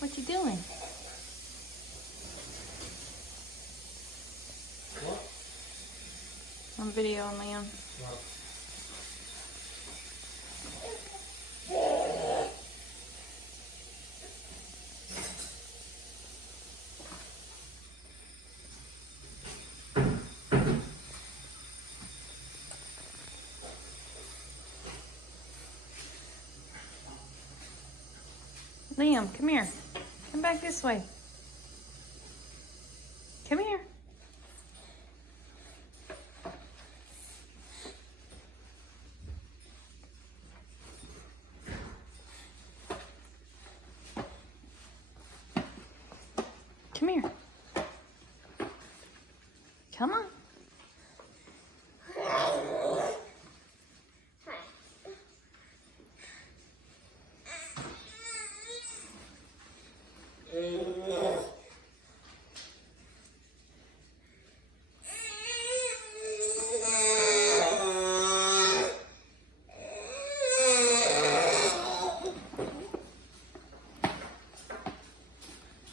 What you doing? What? On video, Liam. What? Liam, come here. Come back this way. Come here. Come here. Come on.